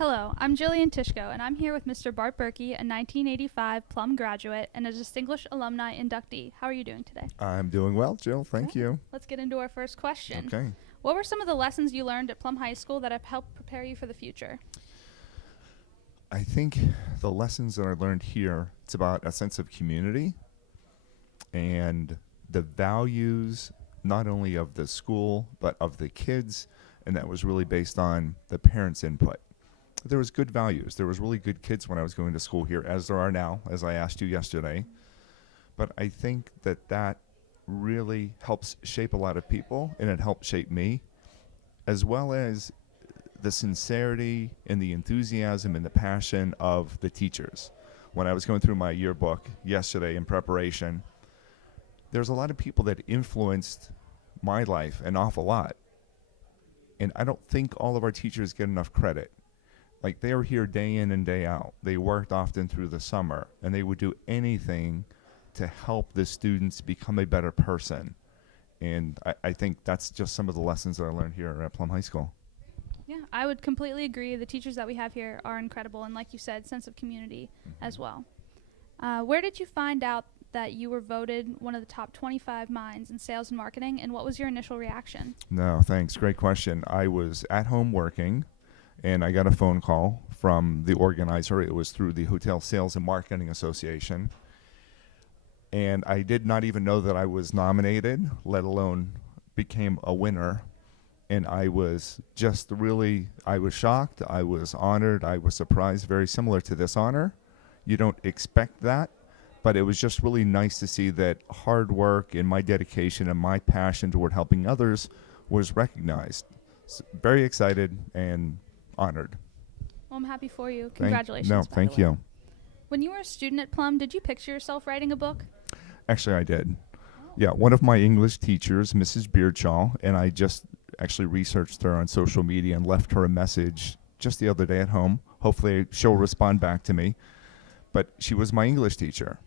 Hello, I'm Jillian Tishko, and I'm here with Mr. Bart Berkey, a 1985 Plum graduate and a distinguished alumni inductee. How are you doing today? I'm doing well, Jill. Thank you. Let's get into our first question. Okay. What were some of the lessons you learned at Plum High School that have helped prepare you for the future? I think the lessons that I learned here, it's about a sense of community and the values not only of the school, but of the kids, and that was really based on the parents' input. There was good values. There was really good kids when I was going to school here, as there are now, as I asked you yesterday. But I think that that really helps shape a lot of people, and it helped shape me, as well as the sincerity and the enthusiasm and the passion of the teachers. When I was going through my yearbook yesterday in preparation, there's a lot of people that influenced my life an awful lot. And I don't think all of our teachers get enough credit. Like, they were here day in and day out. They worked often through the summer, and they would do anything to help the students become a better person. And I think that's just some of the lessons that I learned here at Plum High School. Yeah, I would completely agree. The teachers that we have here are incredible, and like you said, sense of community as well. Where did you find out that you were voted one of the top 25 minds in sales and marketing, and what was your initial reaction? No, thanks. Great question. I was at home working, and I got a phone call from the organizer. It was through the Hotel Sales and Marketing Association. And I did not even know that I was nominated, let alone became a winner. And I was just really, I was shocked, I was honored, I was surprised, very similar to this honor. You don't expect that, but it was just really nice to see that hard work and my dedication and my passion toward helping others was recognized. So very excited and honored. Well, I'm happy for you. Congratulations. Thank you. When you were a student at Plum, did you picture yourself writing a book? Actually, I did. Yeah, one of my English teachers, Mrs. Beardshaw, and I just actually researched her on social media and left her a message just the other day at home. Hopefully she'll respond back to me. But she was my English teacher,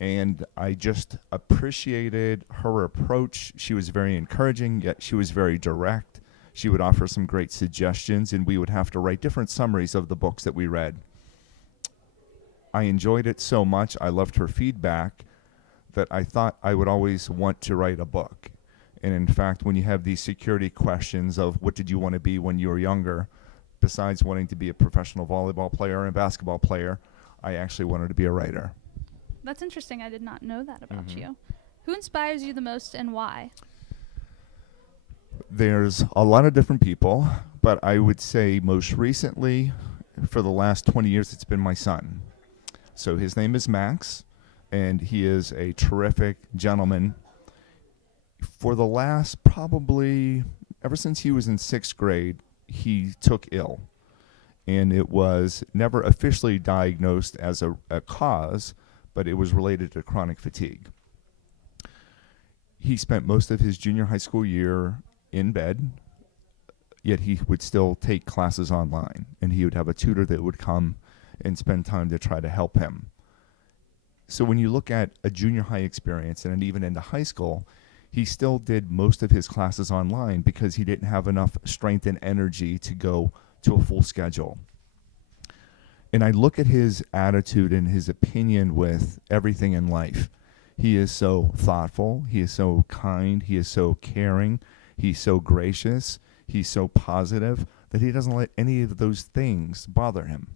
and I just appreciated her approach. She was very encouraging, yet she was very direct. She would offer some great suggestions, and we would have to write different summaries of the books that we read. I enjoyed it so much, I loved her feedback, that I thought I would always want to write a book. And in fact, when you have these security questions of what did you want to be when you were younger, besides wanting to be a professional volleyball player and basketball player, I actually wanted to be a writer. That's interesting. I did not know that about you. Who inspires you the most and why? There's a lot of different people, but I would say most recently, for the last 20 years, it's been my son. So his name is Max, and he is a terrific gentleman. For the last probably, ever since he was in 6th grade, he took ill. And it was never officially diagnosed as a cause, but it was related to chronic fatigue. He spent most of his junior high school year in bed, yet he would still take classes online. And he would have a tutor that would come and spend time to try to help him. So when you look at a junior high experience and even into high school, he still did most of his classes online because he didn't have enough strength and energy to go to a full schedule. And I look at his attitude and his opinion with everything in life. He is so thoughtful, he is so kind, he is so caring, he's so gracious, he's so positive that he doesn't let any of those things bother him.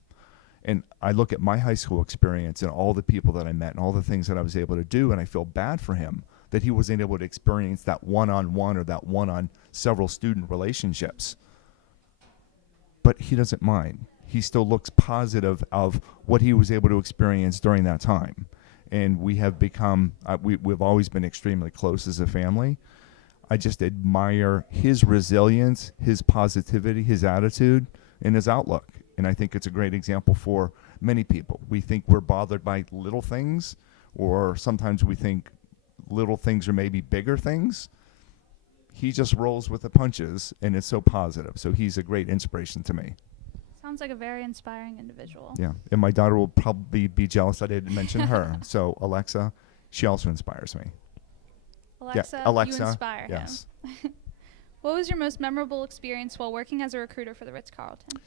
And I look at my high school experience and all the people that I met and all the things that I was able to do, and I feel bad for him that he wasn't able to experience that one-on-one or that one-on several student relationships. But he doesn't mind. He still looks positive of what he was able to experience during that time. And we have become, we've always been extremely close as a family. I just admire his resilience, his positivity, his attitude, and his outlook. And I think it's a great example for many people. We think we're bothered by little things, or sometimes we think little things are maybe bigger things. He just rolls with the punches, and it's so positive. So he's a great inspiration to me. Sounds like a very inspiring individual. Yeah, and my daughter will probably be jealous that I didn't mention her. So Alexa, she also inspires me. Alexa, yeah, Alexa, you inspire yes. him. What was your most memorable experience while working as a recruiter for the Ritz-Carlton?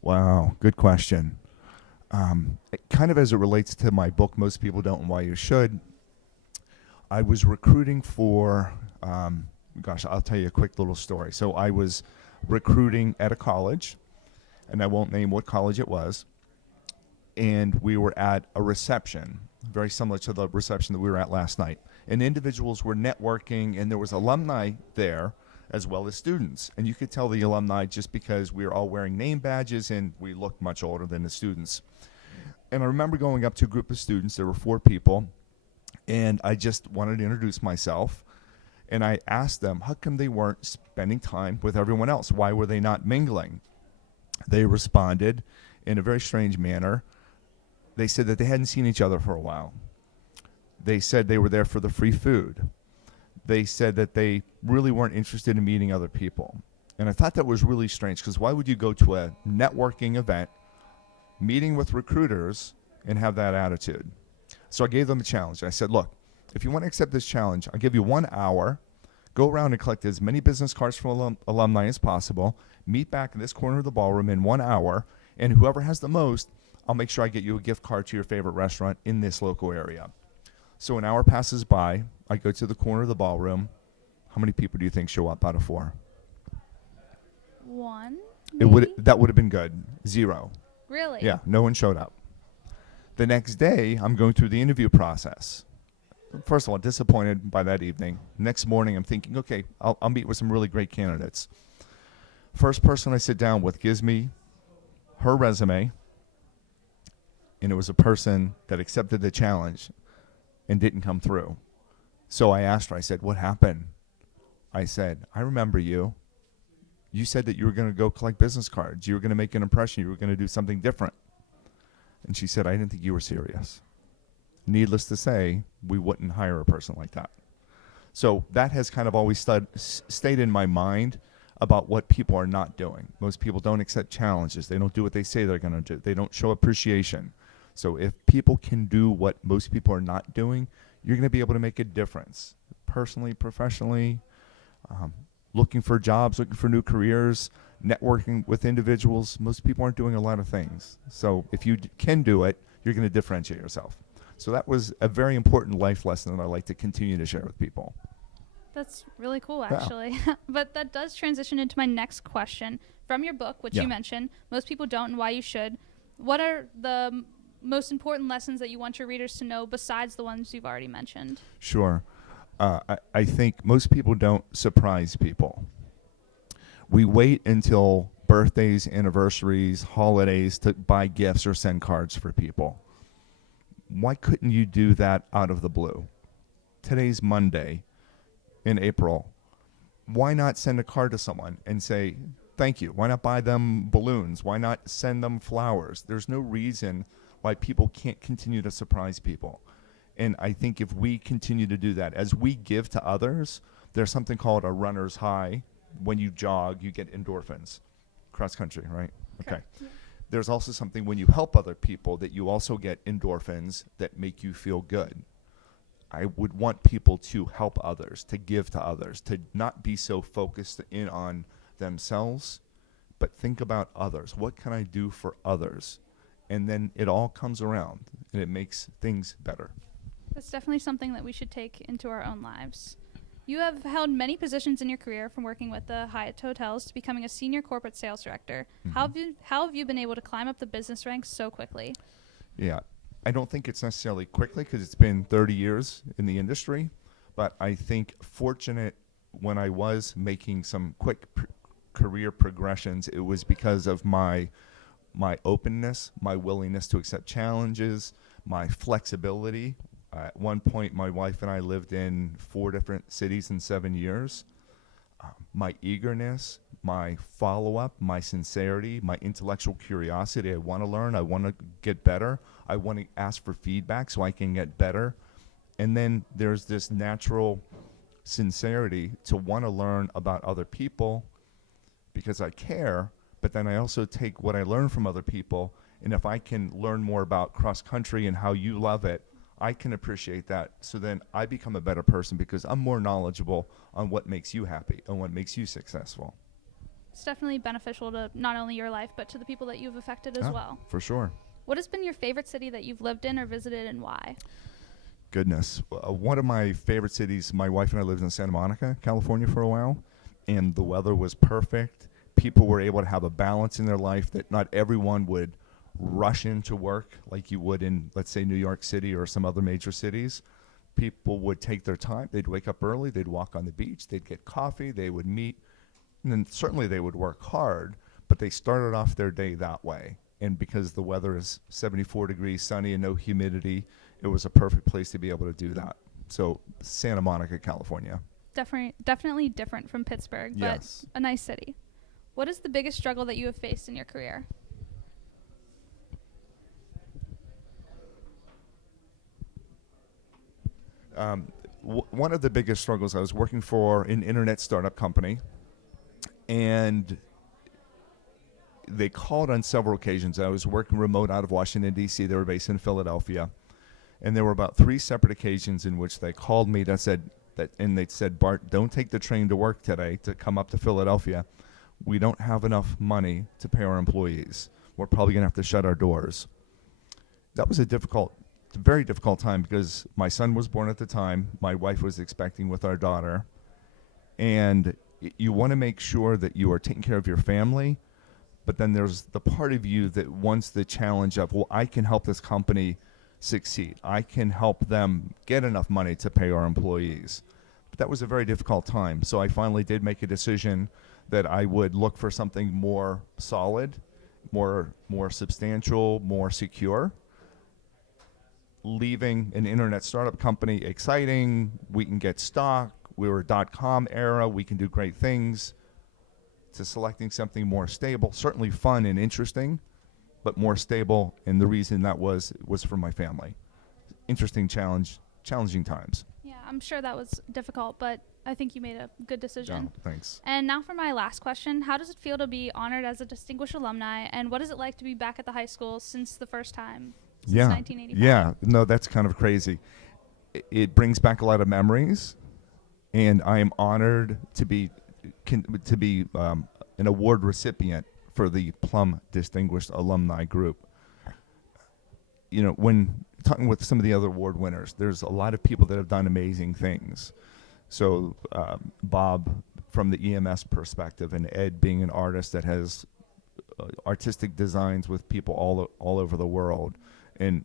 Wow, good question. Kind of as it relates to my book, Most People Don't and Why You Should, I was recruiting for, gosh, I'll tell you a quick little story. So I was recruiting at a college, and I won't name what college it was, and we were at a reception, very similar to the reception that we were at last night. And individuals were networking, and there was alumni there as well as students. And you could tell the alumni just because we were all wearing name badges and we looked much older than the students. And I remember going up to a group of students, there were 4 people, and I just wanted to introduce myself. And I asked them how come they weren't spending time with everyone else? Why were they not mingling? They responded in a very strange manner. They said that they hadn't seen each other for a while. They said they were there for the free food. They said that they really weren't interested in meeting other people. And I thought that was really strange, because why would you go to a networking event, meeting with recruiters, and have that attitude? So I gave them a challenge. I said, look, if you want to accept this challenge, I'll give you 1 hour. Go around and collect as many business cards from alumni as possible. Meet back in this corner of the ballroom in 1 hour. And whoever has the most, I'll make sure I get you a gift card to your favorite restaurant in this local area. So an hour passes by. I go to the corner of the ballroom. How many people do you think show up out of 4? 1. That would have been good. 0. Really? Yeah, no one showed up. The next day, I'm going through the interview process. First of all, disappointed by that evening. Next morning, I'm thinking, okay, I'll meet with some really great candidates. First person I sit down with gives me her resume, and it was a person that accepted the challenge and didn't come through. So I asked her, I said, what happened? I said, I remember you. You said that you were going to go collect business cards. You were going to make an impression. You were going to do something different. And she said, I didn't think you were serious. Needless to say, we wouldn't hire a person like that. So that has kind of always stayed in my mind about what people are not doing. Most people don't accept challenges. They don't do what they say they're going to do. They don't show appreciation. So if people can do what most people are not doing, you're going to be able to make a difference, personally, professionally, looking for jobs, looking for new careers, networking with individuals. Most people aren't doing a lot of things. So if you can do it, you're going to differentiate yourself. So that was a very important life lesson that I like to continue to share with people. That's really cool, Yeah. actually. But that does transition into my next question. From your book, which Yeah. you mentioned, Most People Don't and Why You Should, what are the most important lessons that you want your readers to know besides the ones you've already mentioned? Sure. I think most people don't surprise people. We wait until birthdays, anniversaries, holidays to buy gifts or send cards for people. Why couldn't you do that out of the blue? Today's Monday in April. Why not send a card to someone and say, thank you? Why not buy them balloons? Why not send them flowers? There's no reason why people can't continue to surprise people. And I think if we continue to do that, as we give to others, there's something called a runner's high. When you jog, you get endorphins. Cross country, right? Okay. Yeah. There's also something when you help other people that you also get endorphins that make you feel good. I would want people to help others, to give to others, to not be so focused in on themselves, but think about others. What can I do for others? And then it all comes around, and it makes things better. That's definitely something that we should take into our own lives. You have held many positions in your career, from working with the Hyatt Hotels to becoming a senior corporate sales director. Mhm. How have you been able to climb up the business ranks so quickly? Yeah, I don't think it's necessarily quickly because it's been 30 years in the industry, but I think fortunate when I was making some quick career progressions, it was because of my openness, my willingness to accept challenges, my flexibility. At one point, my wife and I lived in 4 different cities in 7 years. My eagerness, my follow-up, my sincerity, my intellectual curiosity. I want to learn. I want to get better. I want to ask for feedback so I can get better. And then there's this natural sincerity to want to learn about other people because I care, but then I also take what I learn from other people, and if I can learn more about cross-country and how you love it, I can appreciate that. So then I become a better person because I'm more knowledgeable on what makes you happy and what makes you successful. It's definitely beneficial to not only your life, but to the people that you've affected as well. For sure. What has been your favorite city that you've lived in or visited, and why? Goodness. One of my favorite cities, my wife and I lived in Santa Monica, California for a while, and the weather was perfect. People were able to have a balance in their life that not everyone would rush into work like you would in, let's say, New York City or some other major cities. People would take their time. They'd wake up early. They'd walk on the beach. They'd get coffee. They would meet. And then certainly they would work hard, but they started off their day that way. And because the weather is 74 degrees, sunny, and no humidity, it was a perfect place to be able to do that. So Santa Monica, California. Definitely different from Pittsburgh, but Yes. a nice city. What is the biggest struggle that you have faced in your career? One of the biggest struggles, I was working for an internet startup company, and they called on several occasions. I was working remote out of Washington, D.C. They were based in Philadelphia. And there were about 3 separate occasions in which they called me and they said, Bart, don't take the train to work today to come up to Philadelphia. We don't have enough money to pay our employees. We're probably going to have to shut our doors. That was a very difficult time because my son was born at the time. My wife was expecting with our daughter. And you want to make sure that you are taking care of your family, but then there's the part of you that wants the challenge of, well, I can help this company succeed. I can help them get enough money to pay our employees. But that was a very difficult time. So I finally did make a decision that I would look for something more solid, more substantial, more secure. Leaving an internet startup company, exciting, we can get stock, we were a .com era, we can do great things, to selecting something more stable, certainly fun and interesting, but more stable, and the reason that was for my family. Interesting challenging times. Yeah, I'm sure that was difficult, but I think you made a good decision. Oh, thanks. And now for my last question. How does it feel to be honored as a distinguished alumni, and what is it like to be back at the high school since the first time, since 1985? Yeah, no, that's kind of crazy. It brings back a lot of memories, and I am honored to be an award recipient for the Plum Distinguished Alumni Group. You know, when talking with some of the other award winners, there's a lot of people that have done amazing things. So Bob, from the EMS perspective, and Ed being an artist that has artistic designs with people all over the world, and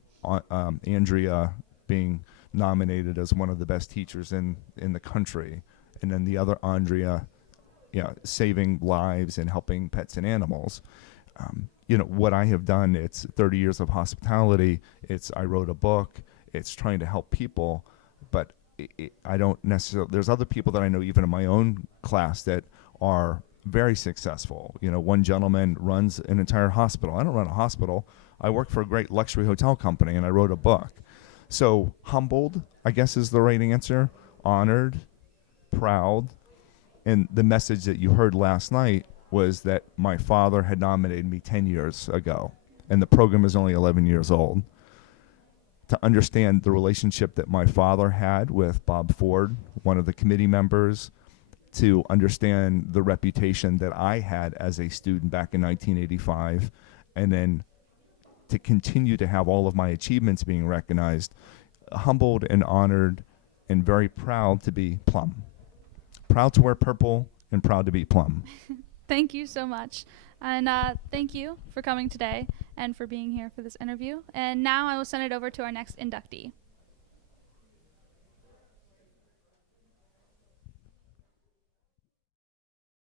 Andrea being nominated as one of the best teachers in the country, and then the other Andrea, saving lives and helping pets and animals. What I have done, it's 30 years of hospitality, I wrote a book, it's trying to help people, but I don't necessarily, there's other people that I know even in my own class that are very successful. One gentleman runs an entire hospital. I don't run a hospital. I work for a great luxury hotel company, and I wrote a book. So humbled, I guess, is the right answer. Honored, proud, and the message that you heard last night was that my father had nominated me 10 years ago, and the program is only 11 years old. To understand the relationship that my father had with Bob Ford, one of the committee members, to understand the reputation that I had as a student back in 1985, and then to continue to have all of my achievements being recognized, humbled and honored and very proud to be Plum. Proud to wear purple and proud to be Plum. Thank you so much. And thank you for coming today and for being here for this interview. And now I will send it over to our next inductee.